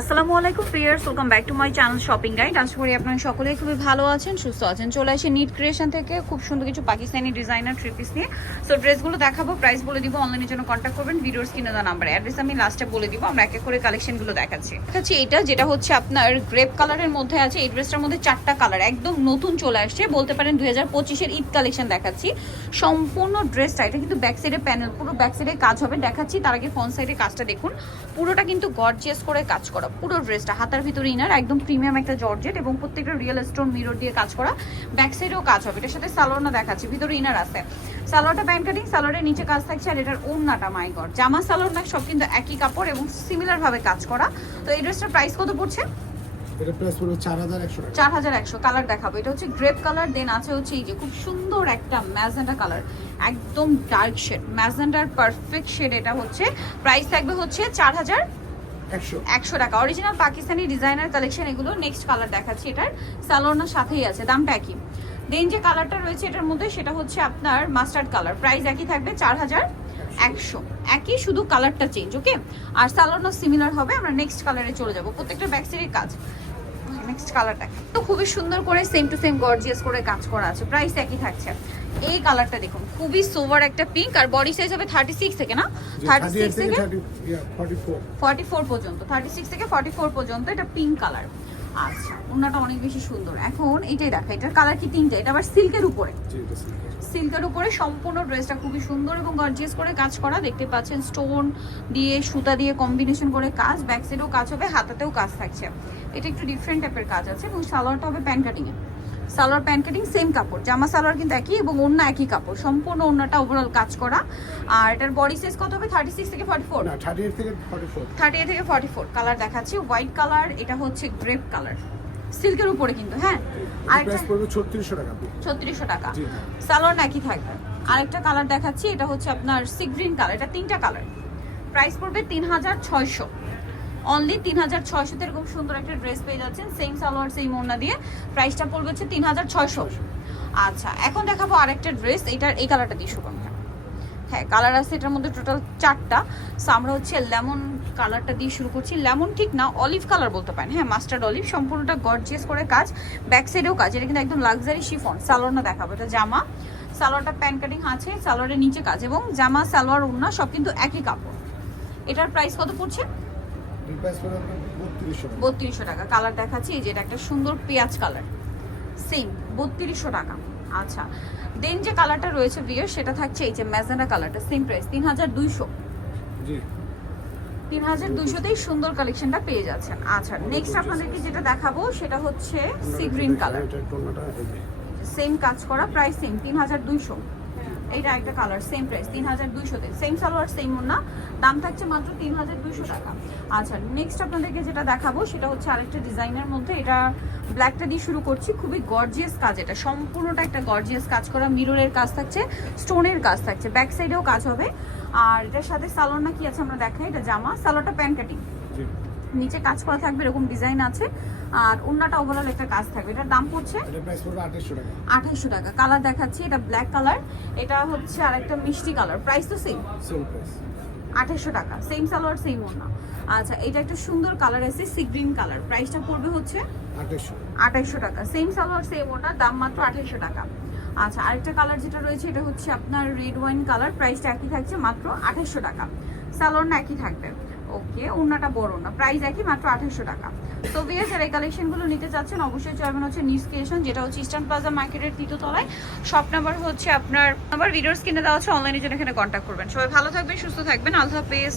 আসসালামু আলাইকুম viewers, welcome back to my channel shopping guide. আশা করি আপনারা সকলেই খুবই ভালো আছেন, সুস্থ আছেন। চলে আসে নিট ক্রিয়েশন থেকে খুব সুন্দর কিছু পাকিস্তানি ডিজাইনার থ্রি পিস নিয়ে। সো ড্রেসগুলো দেখাবো, প্রাইস বলে দিব, অনলাইনের জন্য কন্ট্যাক্ট করবেন। ভিডিওর স্ক্রিনে দেওয়া নাম্বার, অ্যাড্রেস আমি লাস্টে বলে দিব। আমরা এক এক করে কালেকশনগুলো দেখাচ্ছি। এটা যেটা হচ্ছে আপনার গ্রেপ কালারের মধ্যে আছে। এই ড্রেসটার মধ্যে 4টা কালার, একদম নতুন চলে আসছে বলতে পারেন। 2025-এর ঈদ কালেকশন দেখাচ্ছি। সম্পূর্ণ ড্রেসটা, এটা কিন্তু ব্যাক সাইডে প্যানেল, পুরো ব্যাক সাইডে কাজ হবে দেখাচ্ছি। তার আগে ফ্রন্ট সাইডে কাজটা দেখুন, পুরোটা কিন্তু গর্জিয়াস করে কাজ করা। পুরো ড্রেসটা হাতার ভিতরে ইনার, একদম প্রিমিয়াম একটা জর্জেট এবং প্রত্যেকটা রিয়েল স্টোন মিরর দিয়ে কাজ করা। ব্যাক সাইডেও কাজ হবে। এটার সাথে সালোয়ারটা দেখাচ্ছি, ভিতরে ইনার আছে। সালোয়ারটা প্যান্ট কাটিং, সালোয়ারের নিচে কাজ থাকছে। আর এটার ওড়নাটা মাই গড, জামা সালোয়ার না সব কিন্তু একই কাপড় এবং সিমিলার ভাবে কাজ করা। তো এই ড্রেসটার প্রাইস কত পড়ছে? এটা প্রাইস পড়বে 4100 টাকা। 4100। কালার দেখাবো, এটা হচ্ছে গ্রেপ কালার, দেন আছে হচ্ছে এই যে খুব সুন্দর একটা ম্যাজেন্টা কালার, একদম ডার্ক শেড, ম্যাজেন্টার পারফেক্ট শেড। এটা হচ্ছে প্রাইস থাকবে হচ্ছে 4100 টাকা। অরিজিনাল পাকিস্তানি ডিজাইনার কালেকশন এগুলো। নেক্সট কালার দেখাচ্ছি, এটার সালোয়ারের সাথেই আছে, দামটা একই। দেন যে কালারটা রয়েছে এটার মধ্যে সেটা হচ্ছে আপনার মাস্টার্ড কালার, প্রাইস একই থাকবে 4100, একই, শুধু কালারটা চেঞ্জ। ওকে, আর সালোয়ারও সিমিলার হবে। আমরা নেক্সট কালারে চলে যাব, প্রত্যেকটা ব্যাক সাইডের কাজ। নেক্সট কালারটা তো খুবই সুন্দর করে সেম টু সেম গর্জিয়াস করে কাজ করা আছে, প্রাইস একই থাকছে। এই কালারটা দেখুন, খুবই সোভার একটা পিঙ্ক, আর বডি সাইজ হবে 36 থেকে, না 36 থেকে 44 পর্যন্ত, 36 থেকে 44 পর্যন্ত। এটা পিঙ্ক কালার। আচ্ছা, ওনাটা অনেক বেশি সুন্দর। এখন এইটাই দেখা, এটার কালার কি তিনটা, এটা আবার সিল্কের উপরে, সিল্কের উপরে সম্পূর্ণ ড্রেসটা খুবই সুন্দর এবং গর্জিয়াস করে কাজ করা। দেখতে পাচ্ছেন স্টোন দিয়ে সুতা দিয়ে কম্বিনেশন করে কাজ। ব্যাক সাইডেও কাজ হবে, হাতাতেও কাজ থাকছে। এটা একটু ডিফারেন্ট টাইপের কাজ আছে। এবং সালোয়ারটা হবে প্যান্ট কাটিং এ, সালোয়ার প্যান্ট কাটিং সেম কাপড়, জামা সালোয়ার কিন্তু একই এবং ওড়না একই কাপড়, সম্পূর্ণ ওড়নাটা ওভারঅল কাজ করা। আর এটার বডি সাইজ কত হবে? 36 থেকে 44, না 38 থেকে 44, 38 থেকে 44। কালার দেখাচ্ছি, হোয়াইট কালার, এটা হচ্ছে গ্রেপ কালার, সিল্কের উপরে কিন্তু। হ্যাঁ, আরেকটা প্রাইস পড়বে 3600 টাকা। 3600 টাকা। সালোয়ার একই থাকবে। আরেকটা কালার দেখাচ্ছি, এটা হচ্ছে আপনার সি গ্রিন কালার, এটা 3টা কালার। প্রাইস পড়বে 3600, অনলি 3600 তে এরকম সুন্দর একটা ড্রেস পেয়ে যাচ্ছেন। সেম সালোয়ার সেম ওড়না দিয়ে, প্রাইসটা পড়বে হচ্ছে 3600। আচ্ছা, এখন দেখাবো আরেকটা ড্রেস, এটার এই কালারটা দিয়ে শুরু। হ্যাঁ, কালার আছে এটার মধ্যে টোটাল 4টা। সো আমরা হচ্ছে লেমন কালারটা দিয়ে শুরু করছি। লেমন ঠিক না, অলিভ কালার বলতে পারেন। হ্যাঁ, মাস্টার্ড অলিভ, সম্পূর্ণটা গর্জিয়াস করে কাজ। ব্যাক সাইডেও কাজ, এটা কিন্তু একদম লাক্সারি শিফন। সালোয়ারটা দেখাবো, এটা জামা, সালোয়ারটা প্যান্ট কাটিং আছে, সালোয়ারের নিচে কাজ এবং জামা সালোয়ার ওড়না সব কিন্তু একই কাপড়। এটার প্রাইস কত পড়ছে? প্রাইস পড়বে 3200 টাকা। কালার দেখাচ্ছি, এই যে এটা একটা সুন্দর পেঁয়াজ কালার, সেম 3200 টাকা। আচ্ছা, দেন যে কালারটা রয়েছে ভিউয়ার, সেটা থাকছে এই যে ম্যাজেন্টা কালারটা, সেম প্রাইস 3200। জি, 3200 তেই সুন্দর কালেকশনটা পেয়ে যাচ্ছেন। আচ্ছা, নেক্সট আপনাদেরকে যেটা দেখাবো সেটা হচ্ছে সি গ্রিন কালার, সেম কাজ করা, প্রাইস সেম 3200। এইটা একটা কালার, সেম প্রাইস 3200 তে, সেম সালোয়ার সেম ওড়না, দাম থাকছে মাত্র 3200 টাকা। আচ্ছা, নেক্সট আপনাদেরকে যেটা দেখাবো সেটা হচ্ছে আরেকটা ডিজাইনের মধ্যে, এটা ব্ল্যাকটা দিয়ে শুরু করছি। খুবই গর্জিয়াস কাজ, এটা সম্পূর্ণটা একটা গর্জিয়াস কাজ করা, মিররের কাজ থাকছে, স্টোনের কাজ থাকছে, ব্যাক সাইডেও কাজ হবে। আর এটার সাথে সালোয়ার কি আছে আমরা দেখাই, এটা জামা, সালোয়ারটা প্যান্ট কাটিং, নিচে কাজ করা থাকবে, এরকম ডিজাইন আছে। আর ওন্নাটা ওভারঅল একটা কাজ থাকবে। এটার দাম পড়ছে 2800 টাকা। কালার দেখাচ্ছি, এটা ব্ল্যাক কালার, এটা হচ্ছে আরেকটা মিষ্টি কালার, প্রাইস তো সেম 2800 টাকা, সেম সালোয়ার সেম ওন্না। আচ্ছা, এটা একটা সুন্দর কালার আছে সি গ্রিন কালার, প্রাইসটা পড়বে হচ্ছে 2800 টাকা, সেম সালোয়ার সেম ওন্না, দাম মাত্র 2800 টাকা। আচ্ছা, আরেকটা কালার যেটা রয়েছে এটা হচ্ছে আপনার রেড ওয়াইন কালার, প্রাইসটা একই থাকছে মাত্র 2800 টাকা। সালোয়ার একই থাকবে। ওকে, ওড়নাটা বড় না, প্রাইস একই মাত্র 2800 টাকা। তো ভিউয়ার্স, যারা এই কালেকশনগুলো নিতে চাচ্ছেন অবশ্যই চলবেন হচ্ছে নিউজ ক্রিয়েশন, যেটা হচ্ছে ইস্টার্ন প্লাজা মার্কেটের 3য় তলায়। শপ নাম্বার হচ্ছে আপনার ভিডিওর স্ক্রিনে দেওয়া আছে, অনলাইনে জন্য এখানে কন্ট্যাক্ট করবেন। সবাই ভালো থাকবেন, সুস্থ থাকবেন, আল্লাহ হাফেজ।